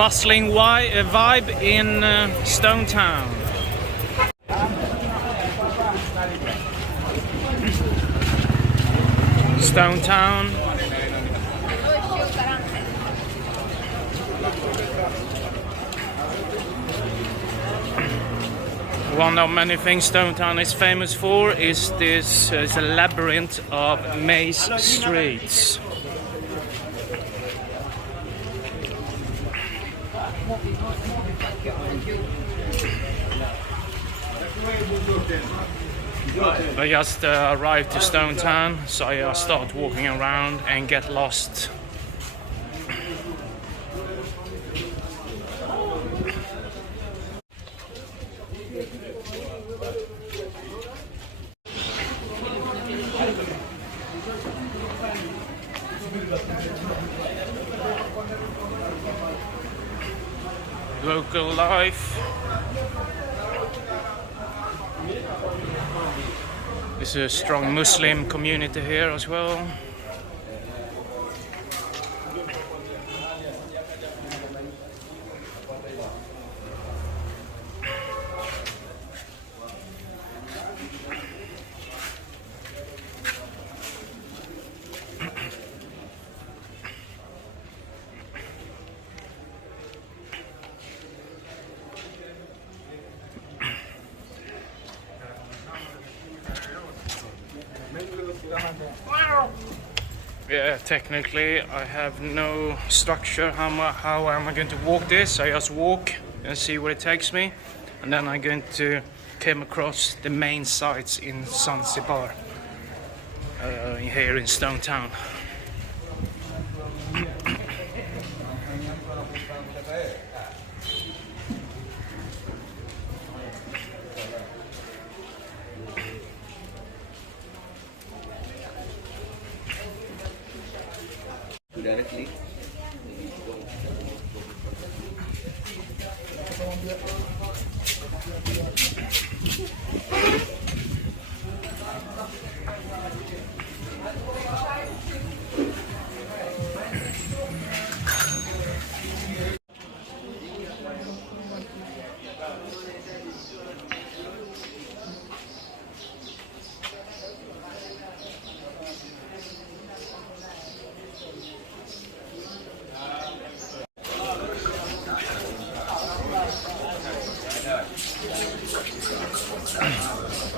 bustling vibe in Stone Town. Stone Town. One of many things Stone Town is famous for is this is a labyrinth of maze streets. I just arrived to Stone Town, so I start walking around and get lost. Local life. There's a strong Muslim community here as well. Yeah, technically I have no structure how am I going to walk this. I just walk and see where it takes me, and then I'm going to come across the main sites in Zanzibar here in Stone Town. Directly.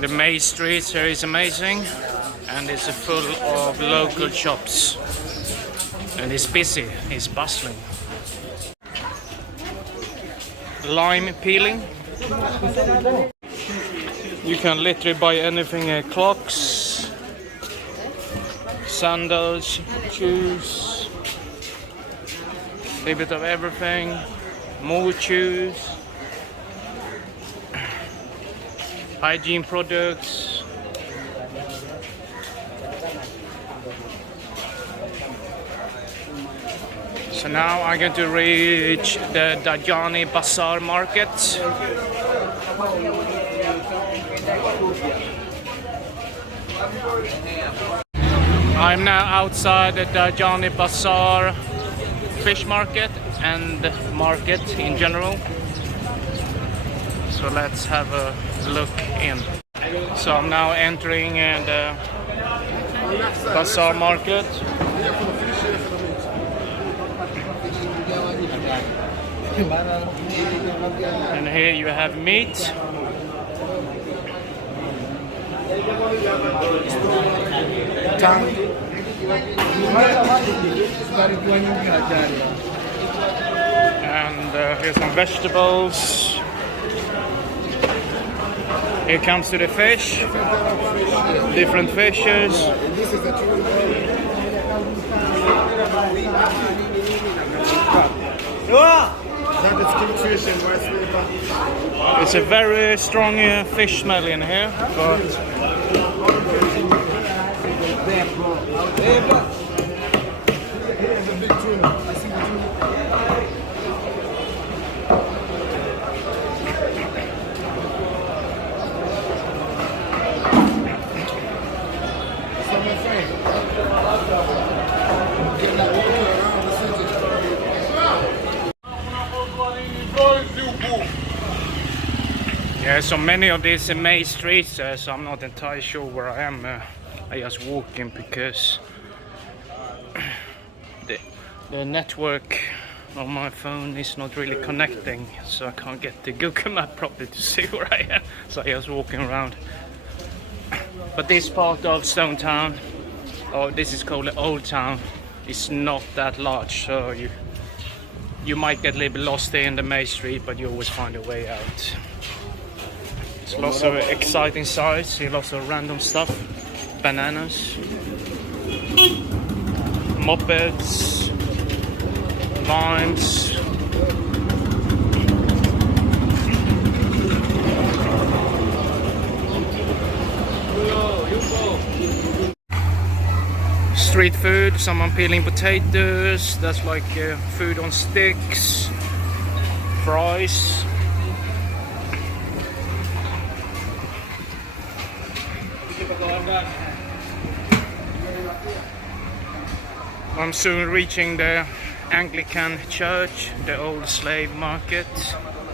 The maze streets here is amazing, and it's full of local shops, and it's busy, it's bustling. Lime peeling. You can literally buy anything, clocks, sandals, shoes, a bit of everything, more shoes, hygiene products. So now I'm going to reach the Bazaar market. I'm now outside the Bazaar fish market and market in general. So let's have a look in. So I'm now entering the Bazaar market. And here you have meat. And here's some vegetables. Here comes to the fish, different fishes. It's a very strong fish smell in here, but So many of these are main streets, so I'm not entirely sure where I am. I just walking because the network on my phone is not really connecting, so I can't get the Google map properly to see where I am. So I just walking around. But this part of Stone Town, or this is called the Old Town, is not that large, so you might get a little bit lost there in the main street, but you always find a way out. There's lots of exciting sights, see lots of random stuff, bananas, mopeds, vines. Street food, someone peeling potatoes, that's like food on sticks, fries. I'm soon reaching the Anglican Church, the old slave market.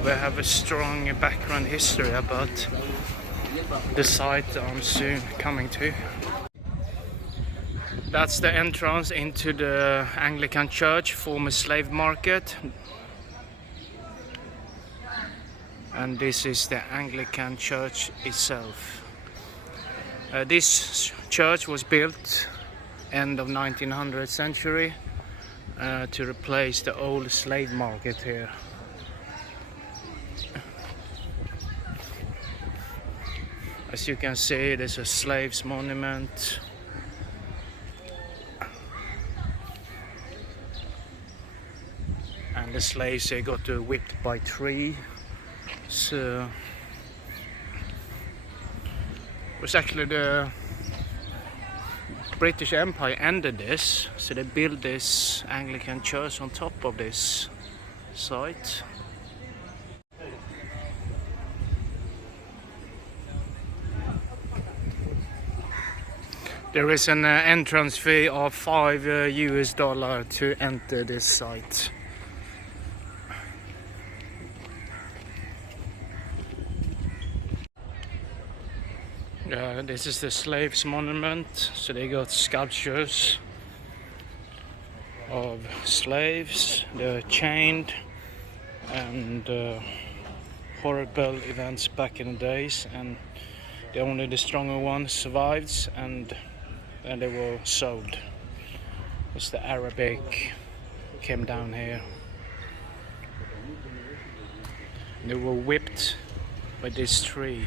We have a strong background history about the site I'm soon coming to. That's the entrance into the Anglican Church, former slave market. And this is the Anglican Church itself. This church was built end of 1900th century to replace the old slave market here. As you can see, there's a slaves monument. And the slaves, they got whipped by tree. So it was actually the British Empire ended this, so they built this Anglican church on top of this site. There is an entrance fee of $5 to enter this site. This is the slaves monument, so they got sculptures of slaves, they're chained, and horrible events back in the days, and only the stronger ones survived, and then they were sold. As the Arabic came down here, they were whipped by this tree.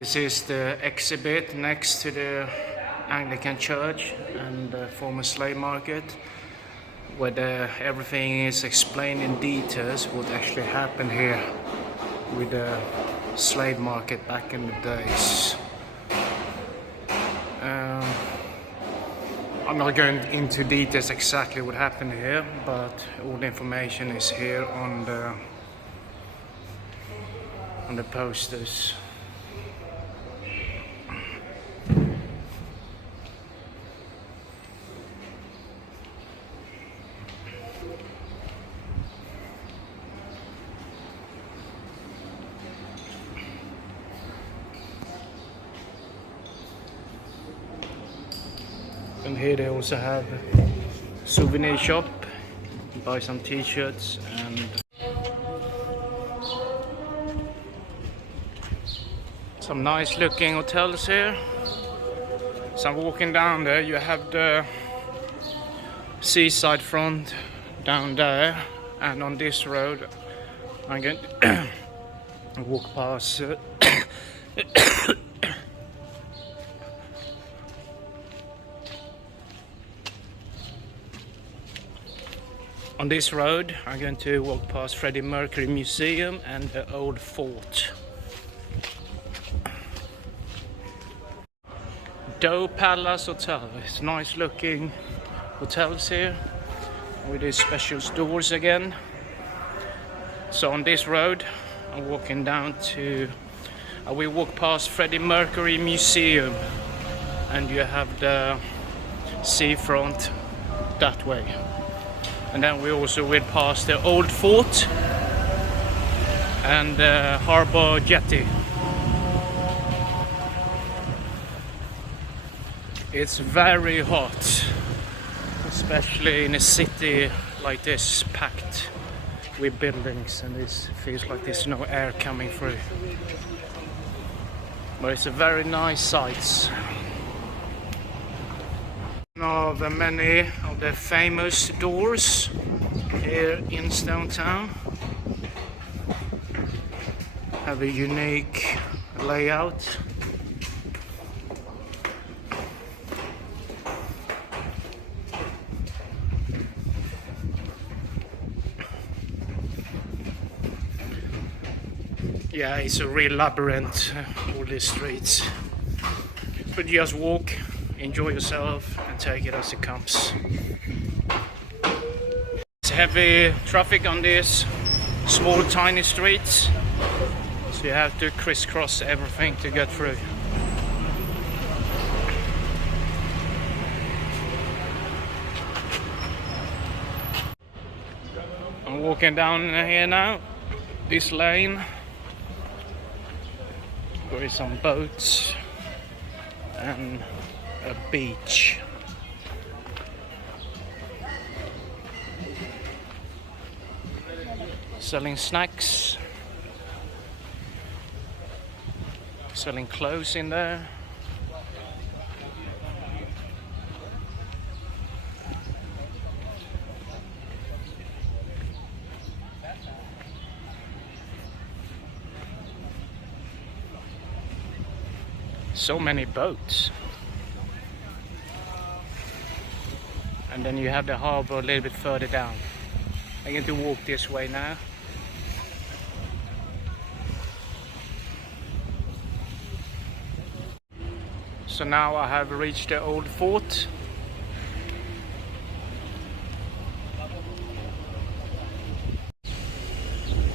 This is the exhibit next to the Anglican Church and the former slave market, where everything is explained in details what actually happened here with the slave market back in the days. I'm not going into details exactly what happened here, but all the information is here on the posters. And here they also have a souvenir shop, buy some t-shirts and some nice looking hotels here. So I'm walking down there, you have the seaside front down there, and on this road I'm going to walk past on this road I'm going to walk past Freddie Mercury Museum and the old fort. Doe Palace Hotel. It's nice looking hotels here with these special stores again. So on this road I'm walking down to we walk past Freddie Mercury Museum, and you have the seafront that way. And then we also went past the old fort and the harbor jetty. It's very hot, especially in a city like this, packed with buildings, and this feels like there's no air coming through. But it's a very nice sight. One of the many of the famous doors here in Stone Town. Have a unique layout. Yeah, it's a real labyrinth, all these streets. But just walk, enjoy yourself, and take it as it comes. It's heavy traffic on these small, tiny streets, so you have to crisscross everything to get through. I'm walking down here now, this lane. There is some boats and a beach. Selling snacks, selling clothes in there. So many boats. And then you have the harbor a little bit further down. I'm going to walk this way now. So now I have reached the old fort.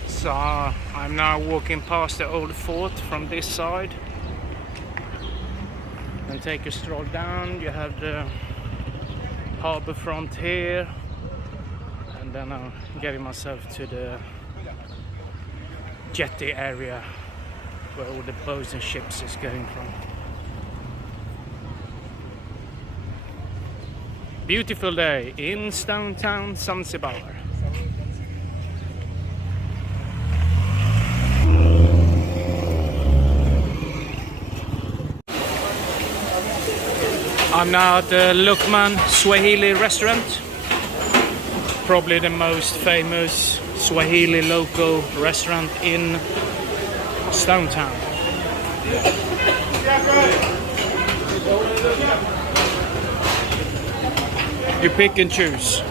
So I'm now walking past the old fort from this side. And take a stroll down. You have the harbor front here, and then I'm getting myself to the jetty area where all the boats and ships is going from. Beautiful day in Town Zanzibar. I'm now at the Lukman Swahili restaurant, probably the most famous Swahili local restaurant in Stone Town. You pick and choose.